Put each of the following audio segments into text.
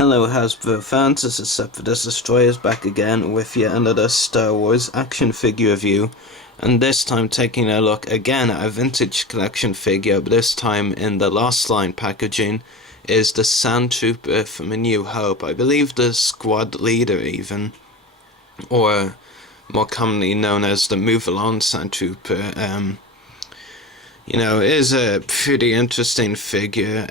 Hello Hasbro fans, this is Sephiroth Destroyers back again with yet another Star Wars action figure review, and this time taking a look again at a vintage collection figure, but this time in the Lost Line packaging is the Sandtrooper from A New Hope. I believe the squad leader even, or more commonly known as the Move Along Sandtrooper. It is a pretty interesting figure.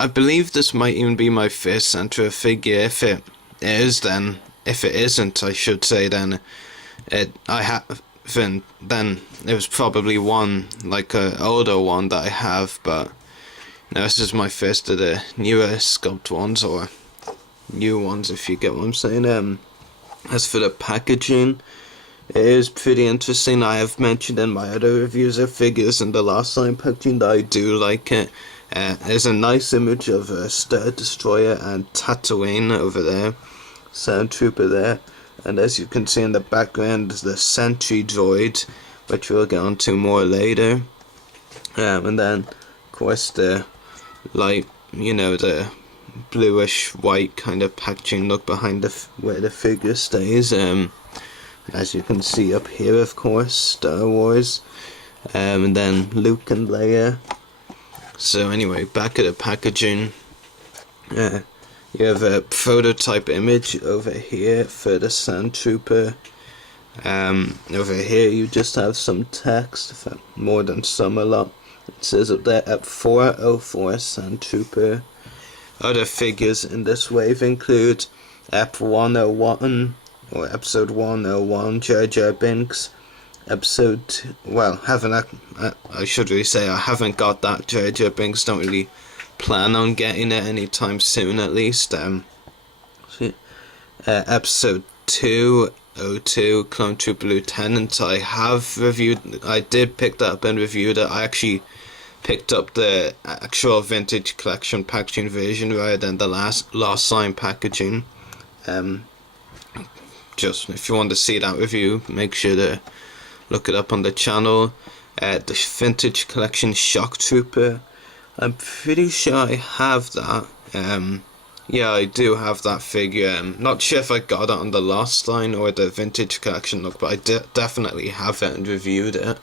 I believe this might even be my first Sandtrooper figure. If it is, then if it isn't, I should say, then it was probably one, like a older one that I have, but no, this is my first of the newer sculpt ones, or new ones, if you get what I'm saying. As for the packaging, it is pretty interesting. I have mentioned in my other reviews of figures in the Lost Line packaging that I do like it. There's a nice image of a Star Destroyer and Tatooine over there, Sandtrooper there, and as you can see in the background is the sentry droid, which we'll get onto more later. And then of course the light, the bluish white kind of packaging look behind where the figure stays. As you can see up here, of course, Star Wars, and then Luke and Leia. So anyway, back at the packaging, you have a prototype image over here for the Sandtrooper. Over here you just have some text, more than some, a lot. It says up there, Ep 404 Sandtrooper. Other figures in this wave include Ep 101, or Episode 101, Jar Jar Binks. I should really say I haven't got that Jar Jar Binks, don't really plan on getting it anytime soon at least. Episode 202, Clone Trooper Lieutenant, I did pick that up and reviewed it. I actually picked up the actual vintage collection packaging version rather than the Lost Line packaging. Just if you want to see that review, make sure to look it up on the channel. The vintage collection Shock Trooper, I'm pretty sure I have that. Yeah, I do have that figure. Not sure if I got it on the Lost Line or the vintage collection look, but I definitely have it and reviewed it.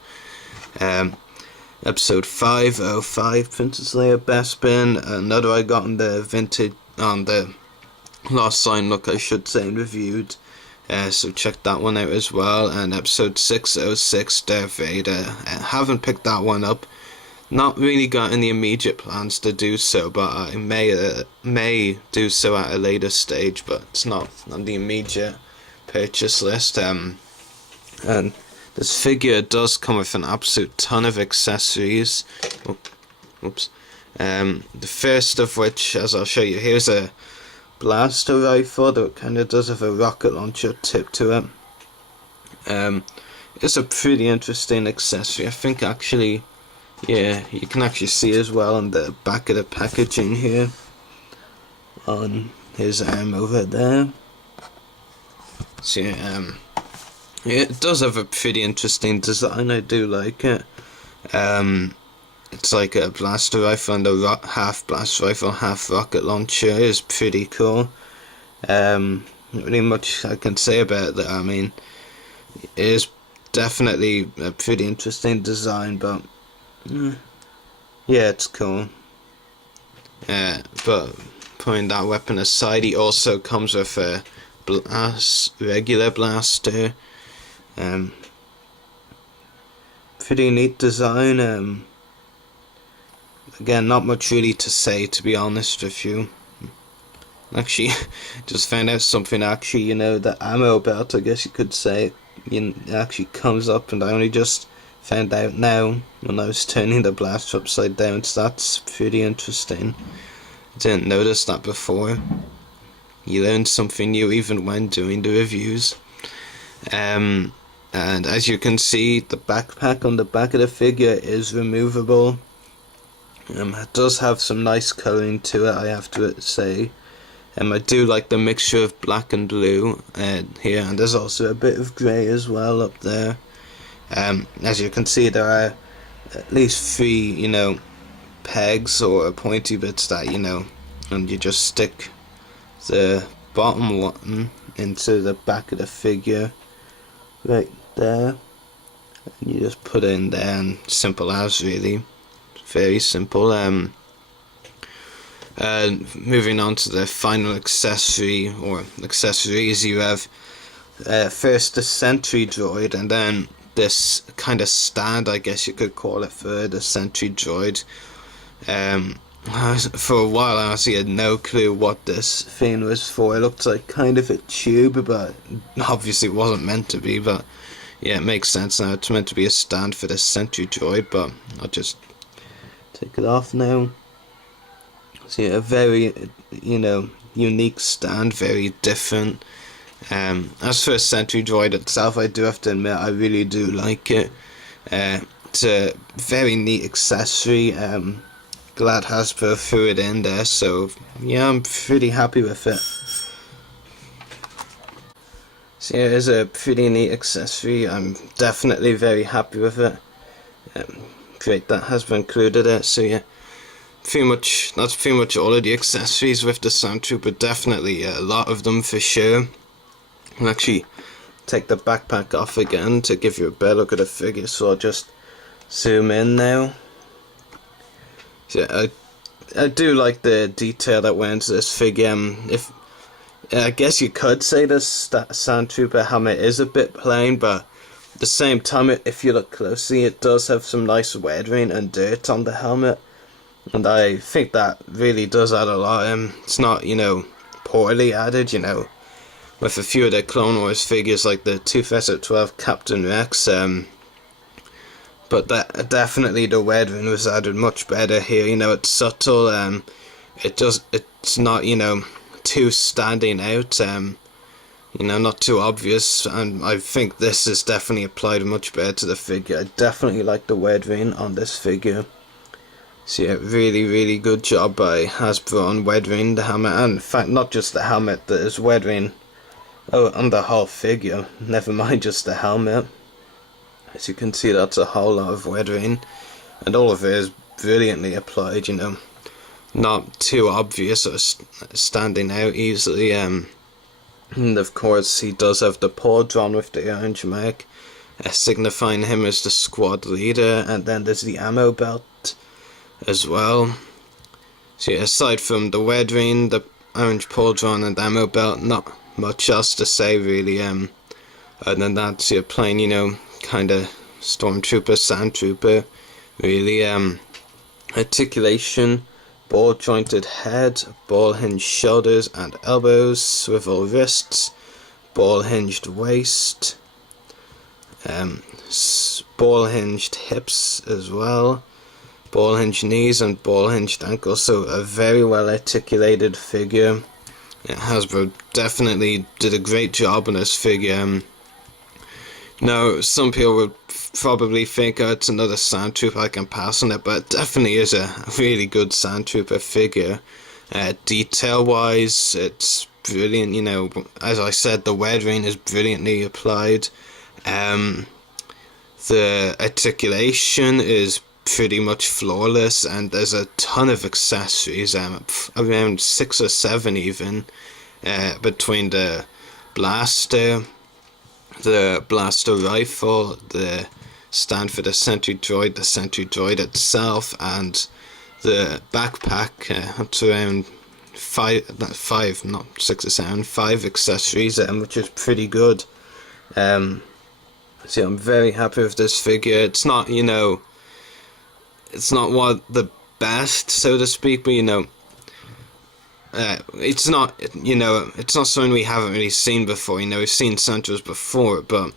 Episode 505, Princess Leia Bespin, another I got on the Lost Line look, I should say, and reviewed. So check that one out as well. And episode 606, Darth Vader. I haven't picked that one up. Not really got any immediate plans to do so, but I may do so at a later stage. But it's not on the immediate purchase list. And this figure does come with an absolute ton of accessories. Oops. The first of which, as I'll show you, here's a blaster rifle that kind of does have a rocket launcher tip to it. It's a pretty interesting accessory. I think actually, yeah, you can actually see as well on the back of the packaging here, on his arm over there. So yeah, it does have a pretty interesting design. I do like it. It's like a blaster rifle, and a half blaster rifle, half rocket launcher. Is pretty cool. Not really much I can say about that. I mean, it is definitely a pretty interesting design, but yeah, it's cool. But putting that weapon aside, he also comes with a regular blaster. Pretty neat design. Again, not much really to say, to be honest with you. Actually, just found out something, actually, the ammo belt, I guess you could say, it actually comes up, and I only just found out now when I was turning the blaster upside down, so that's pretty interesting. I didn't notice that before. You learn something new even when doing the reviews. And as you can see, the backpack on the back of the figure is removable. It does have some nice colouring to it, I have to say. I do like the mixture of black and blue here, and there's also a bit of grey as well up there. As you can see, there are at least 3, pegs or pointy bits that, and you just stick the bottom one into the back of the figure right there, and you just put it in there, and simple as, really, very simple. Moving on to the final accessory or accessories, you have first the sentry droid, and then this kind of stand, I guess you could call it, for the sentry droid. For a while I honestly had no clue what this thing was for. It looked like kind of a tube, but obviously it wasn't meant to be. But yeah, it makes sense now. It's meant to be a stand for the sentry droid, but I'll just take it off now. So yeah, a very, unique stand, very different. As for a sentry droid itself, I do have to admit I really do like it. It's a very neat accessory. Glad Hasbro threw it in there, so yeah, I'm pretty happy with it. So yeah, it's a pretty neat accessory. I'm definitely very happy with it. Great that Hasbro included it. So yeah, that's pretty much all of the accessories with the Sandtrooper. Definitely a lot of them for sure. I'll actually take the backpack off again to give you a better look at the figure, so I'll just zoom in now. So I do like the detail that went into this figure. I guess you could say the Sandtrooper helmet is a bit plain, but at the same time, if you look closely, it does have some nice weathering and dirt on the helmet, and I think that really does add a lot. It's not, poorly added, with a few of the Clone Wars figures like the 2012 Captain Rex. But that definitely the weathering was added much better here. It's subtle. It's not too standing out. Not too obvious. And I think this is definitely applied much better to the figure. I definitely like the weathering on this figure. So yeah, really good job by Hasbro on weathering the helmet, and in fact not just the helmet, there's weathering on the whole figure. Never mind just the helmet. As you can see, that's a whole lot of weathering, and all of it is brilliantly applied, not too obvious or standing out easily. And of course he does have the paw drawn with the orange mark, signifying him as the squad leader, and then there's the ammo belt as well. So yeah, aside from the weathering, the orange paw drawn and the ammo belt, not much else to say really. Other than that, so you're playing, kind of Stormtrooper, Sandtrooper, really. Articulation, ball jointed head, ball hinged shoulders and elbows, swivel wrists, ball hinged waist, ball hinged hips as well, ball hinged knees and ball hinged ankles. So a very well articulated figure. Hasbro definitely did a great job on this figure. Now, some people would probably think, it's another Sandtrooper, I can pass on it, but it definitely is a really good Sandtrooper figure. Detail-wise, it's brilliant, as I said, the weathering is brilliantly applied. The articulation is pretty much flawless, and there's a ton of accessories, around 6 or 7 even, between the blaster, the blaster rifle, the stand for the sentry droid itself, and the backpack. Up to around 5 accessories, which is pretty good. So I'm very happy with this figure. It's not, it's not one of the best, so to speak, but it's not, it's not something we haven't really seen before. We've seen Sandtroopers before, but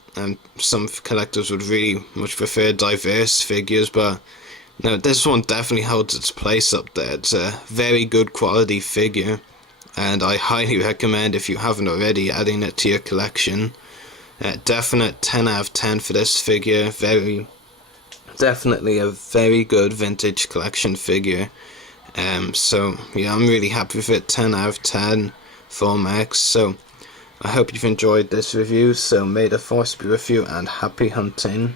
some collectors would really much prefer diverse figures, but this one definitely holds its place up there. It's a very good quality figure, and I highly recommend, if you haven't already, adding it to your collection. Definite 10 out of 10 for this figure. Definitely a very good vintage collection figure. So yeah, I'm really happy with it. 10 out of 10 full marks. So I hope you've enjoyed this review. So may the force be with you, and happy hunting.